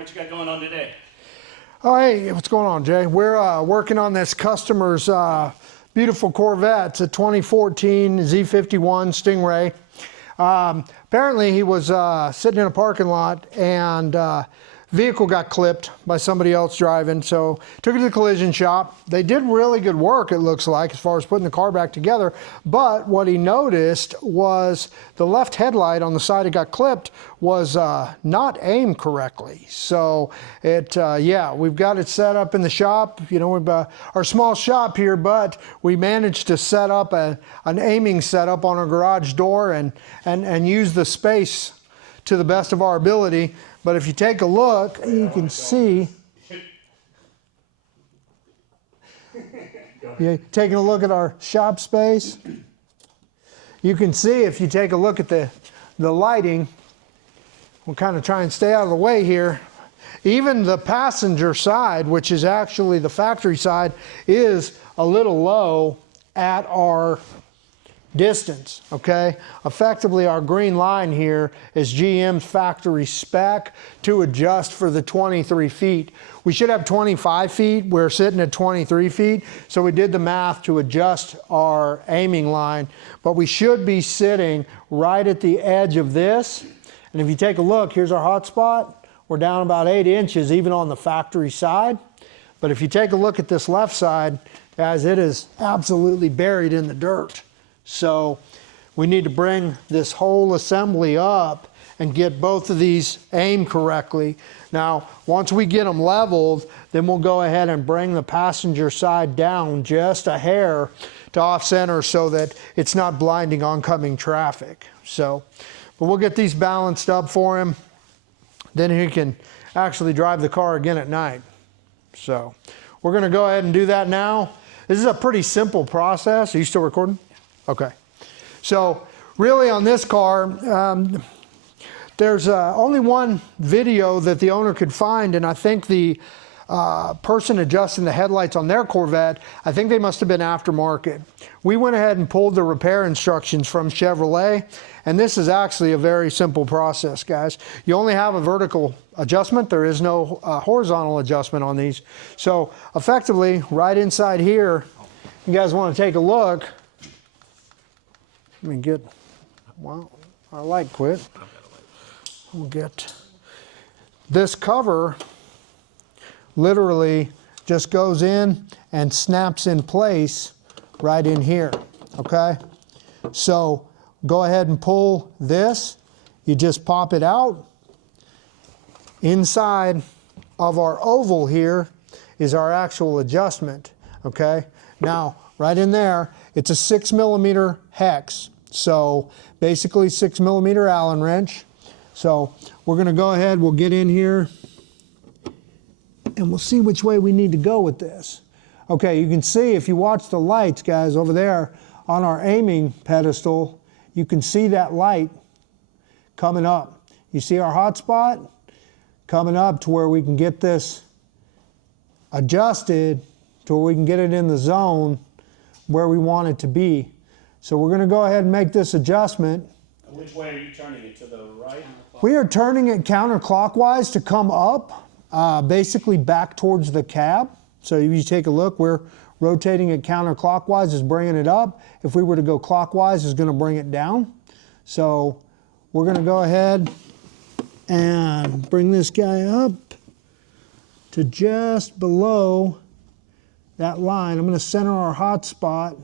What you got going on today? Oh, hey, what's going on, Jay? We're working on this customer's beautiful Corvette. It's a 2014 Z51 Stingray. Apparently, he was sitting in a parking lot and vehicle got clipped by somebody else driving, so took it to the collision shop. They did really good work, it looks like, as far as putting the car back together, but what he noticed was the left headlight on the side it got clipped was not aimed correctly. So yeah, we've got it set up in the shop. You know, we've our small shop here, but we managed to set up an aiming setup on our garage door and use the space to the best of our ability. But if you take a look, you can see, taking a look at our shop space, you can see if you take a look at the lighting, we'll kind of try and stay out of the way here. Even the passenger side, which is actually the factory side, is a little low at our distance, okay? Effectively, our green line here is GM's factory spec to adjust for the 23 feet. We should have 25 feet. We're sitting at 23 feet. So we did the math to adjust our aiming line, but we should be sitting right at the edge of this. And if you take a look, here's our hot spot. We're down about 8 inches, even on the factory side. But if you take a look at this left side, guys, it is absolutely buried in the dirt. So we need to bring this whole assembly up and get both of these aimed correctly. Now, once we get them leveled, then we'll go ahead and bring the passenger side down just a hair to off center so that it's not blinding oncoming traffic. So, but we'll get these balanced up for him. Then he can actually drive the car again at night. So we're gonna go ahead and do that now. This is a pretty simple process. Are you still recording? Okay, so really on this car, there's only one video that the owner could find, and I think the person adjusting the headlights on their Corvette, I think they must have been aftermarket. We went ahead and pulled the repair instructions from Chevrolet, and this is actually a very simple process, guys. You only have a vertical adjustment. There is no horizontal adjustment on these. So effectively, right inside here, you guys want to take a look. Let me get, well, our light quit. We'll get this cover literally just goes in and snaps in place right in here, okay? So go ahead and pull this. You just pop it out. Inside of our oval here is our actual adjustment, okay? Now, right in there, it's a 6mm hex. So basically 6mm Allen wrench. So we're gonna go ahead, we'll get in here and we'll see which way we need to go with this. Okay, you can see if you watch the lights, guys, over there on our aiming pedestal, you can see that light coming up. You see our hot spot coming up to where we can get this adjusted to where we can get it in the zone where we want it to be. So we're going to go ahead and make this adjustment. Which way are you turning it? To the right? We are turning it counterclockwise to come up, basically back towards the cab. So if you take a look, we're rotating it counterclockwise, is bringing it up. If we were to go clockwise, it's going to bring it down. So we're going to go ahead and bring this guy up to just below that line. I'm going to center our hot spot.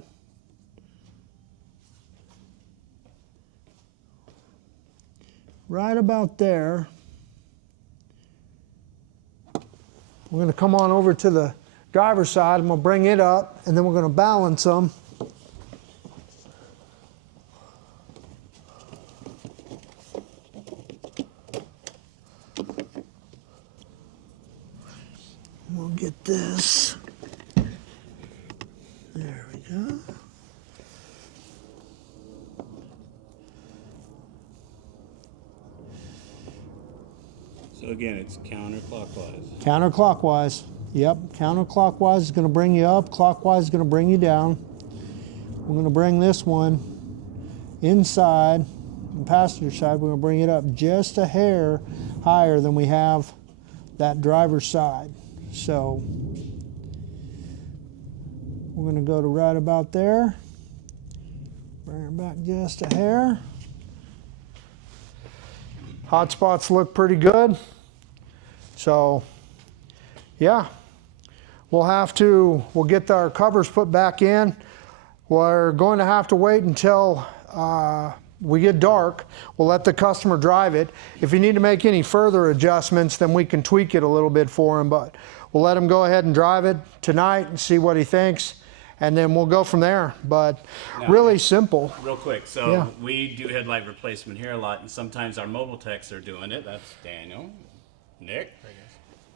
Right about there. We're going to come on over to the driver's side. I'm going to bring it up, and then we're going to balance them. We'll get this. There we go. So again, it's counterclockwise. Counterclockwise. Yep, counterclockwise is going to bring you up. Clockwise is going to bring you down. We're going to bring this one inside, the passenger side. We're going to bring it up just a hair higher than we have that driver's side. So we're going to go to right about there. Bring her back just a hair. Hot spots look pretty good. So yeah, we'll get our covers put back in. We're going to have to wait until we get dark. We'll let the customer drive it. If you need to make any further adjustments, then we can tweak it a little bit for him, but we'll let him go ahead and drive it tonight and see what he thinks, and then we'll go from there. But now, really simple. Real quick, so yeah. We do headlight replacement here a lot, and sometimes our mobile techs are doing it. That's Daniel, Nick,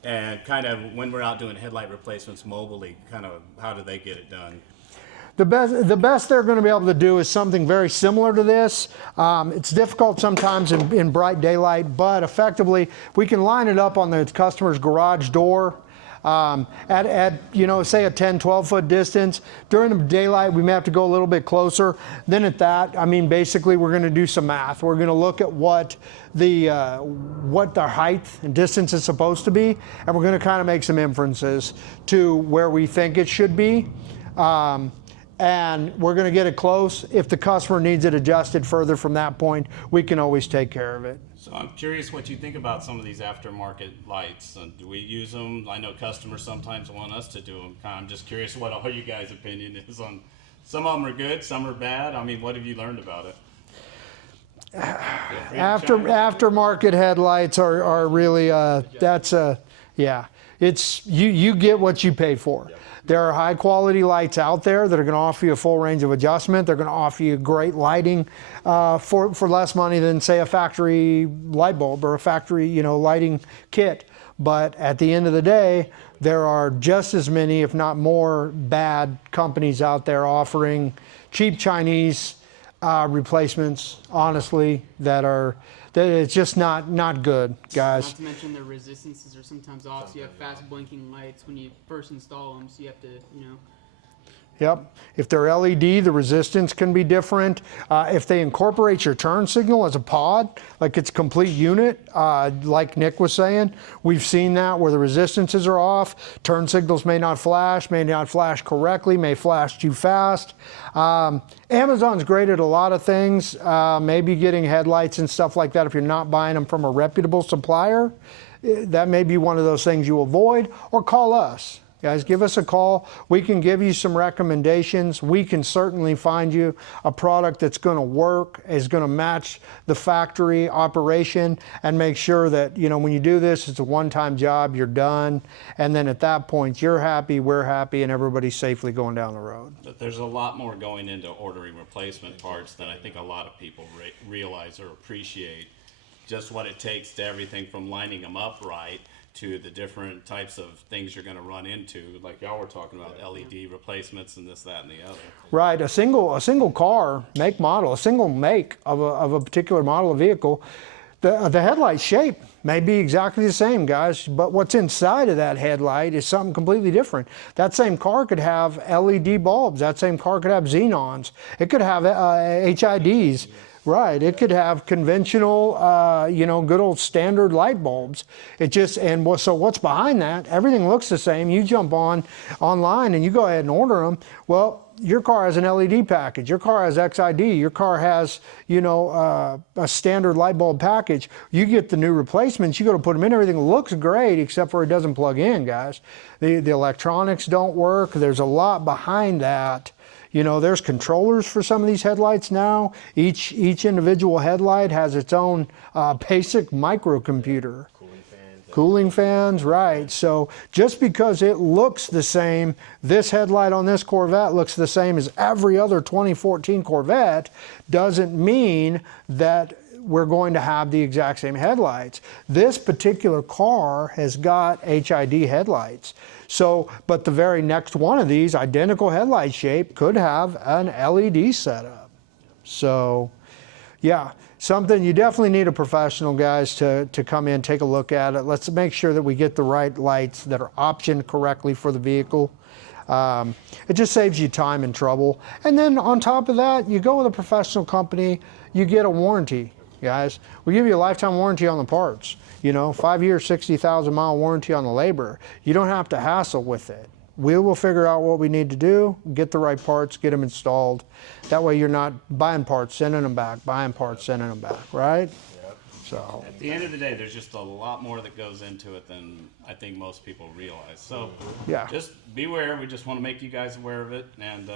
and kind of when we're out doing headlight replacements mobilely, kind of how do they get it done? The best they're going to be able to do is something very similar to this. It's difficult sometimes in bright daylight, but effectively we can line it up on the customer's garage door at you know, say a 10-12 foot distance. During the daylight we may have to go a little bit closer. Then at that, I mean, basically we're going to do some math. We're going to look at what the height and distance is supposed to be, and we're going to kind of make some inferences to where we think it should be. And we're going to get it close. If the customer needs it adjusted further from that point, we can always take care of it. So I'm curious what you think about some of these aftermarket lights. Do we use them? I know customers sometimes want us to do them. I'm just curious what all you guys' opinion is on. Some of them are good, some are bad. I mean, what have you learned about it? Aftermarket headlights are really yeah. It's you get what you pay for. Yep. There are high quality lights out there that are going to offer you a full range of adjustment. They're going to offer you great lighting for less money than, say, a factory light bulb or a factory, you know, lighting kit. But at the end of the day, there are just as many, if not more, bad companies out there offering cheap Chinese replacements, honestly, that it's just not good, guys. Not to mention the resistances are sometimes off, so you have fast blinking lights when you first install them, so you have to, you know. Yep. If they're LED, the resistance can be different. If they incorporate your turn signal as a pod, like it's a complete unit, like Nick was saying, we've seen that where the resistances are off. Turn signals may not flash correctly, may flash too fast. Amazon's great at a lot of things, maybe getting headlights and stuff like that if you're not buying them from a reputable supplier. That may be one of those things you avoid, or call us. Guys, give us a call. We can give you some recommendations. We can certainly find you a product that's going to work, is going to match the factory operation, and make sure that, you know, when you do this, it's a one-time job, you're done, and then at that point, you're happy, we're happy, and everybody's safely going down the road. But there's a lot more going into ordering replacement parts than I think a lot of people realize or appreciate. Just what it takes to everything from lining them up right to the different types of things you're going to run into, like y'all were talking about LED replacements and this, that, and the other. Right, a single car, model, a single make of a particular model of vehicle, the headlight shape may be exactly the same, guys, but what's inside of that headlight is something completely different. That same car could have LED bulbs. That same car could have xenons. It could have HIDs. Right, it could have conventional, you know, good old standard light bulbs. So what's behind that? Everything looks the same. You jump online and you go ahead and order them. Well, your car has an LED package. Your car has XID. Your car has, you know, a standard light bulb package. You get the new replacements. You go to put them in. Everything looks great except for it doesn't plug in, guys. The electronics don't work. There's a lot behind that. You know, there's controllers for some of these headlights now. Each individual headlight has its own basic microcomputer. Cooling fans, right. So just because it looks the same, this headlight on this Corvette looks the same as every other 2014 Corvette, doesn't mean that we're going to have the exact same headlights. This particular car has got HID headlights. So, but the very next one of these, identical headlight shape, could have an LED setup. So, yeah, something you definitely need a professional, guys, to come in, take a look at it. Let's make sure that we get the right lights that are optioned correctly for the vehicle. It just saves you time and trouble. And then on top of that, you go with a professional company, you get a warranty. guys. We give you a lifetime warranty on the parts. You know, 5 years, 60,000 mile warranty on the labor. You don't have to hassle with it. We will figure out what we need to do, get the right parts, get them installed. That way you're not buying parts, sending them back, buying parts, sending them back, right? Yep. So, At the end of the day, there's just a lot more that goes into it than I think most people realize. So yeah. just beware. We just want to make you guys aware of it. And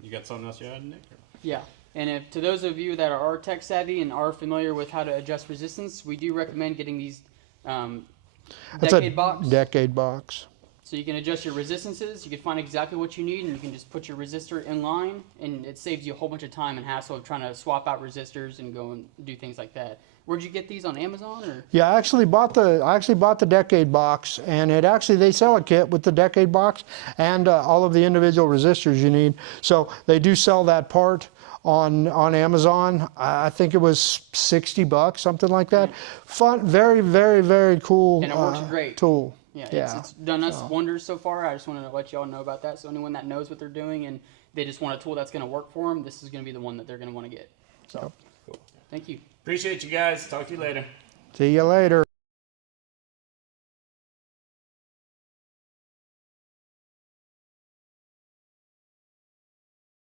you got something else you had, Nick? Yeah. And if, to those of you that are tech savvy and are familiar with how to adjust resistance, we do recommend getting these That's decade a box. decade box. So you can adjust your resistances, you can find exactly what you need, and you can just put your resistor in line, and it saves you a whole bunch of time and hassle of trying to swap out resistors and go and do things like that. Where'd you get these, on Amazon or? Yeah, I actually bought the decade box, and they sell a kit with the decade box and all of the individual resistors you need. So they do sell that part on Amazon. I think it was $60, something like that. Fun, very, very, very cool. And it works great. Tool. Yeah, it's done us wonders so far. I just wanted to let y'all know about that. So anyone that knows what they're doing and they just want a tool that's going to work for them, this is going to be the one that they're going to want to get. So, Cool. thank you. Appreciate you guys. Talk to you later. See you later.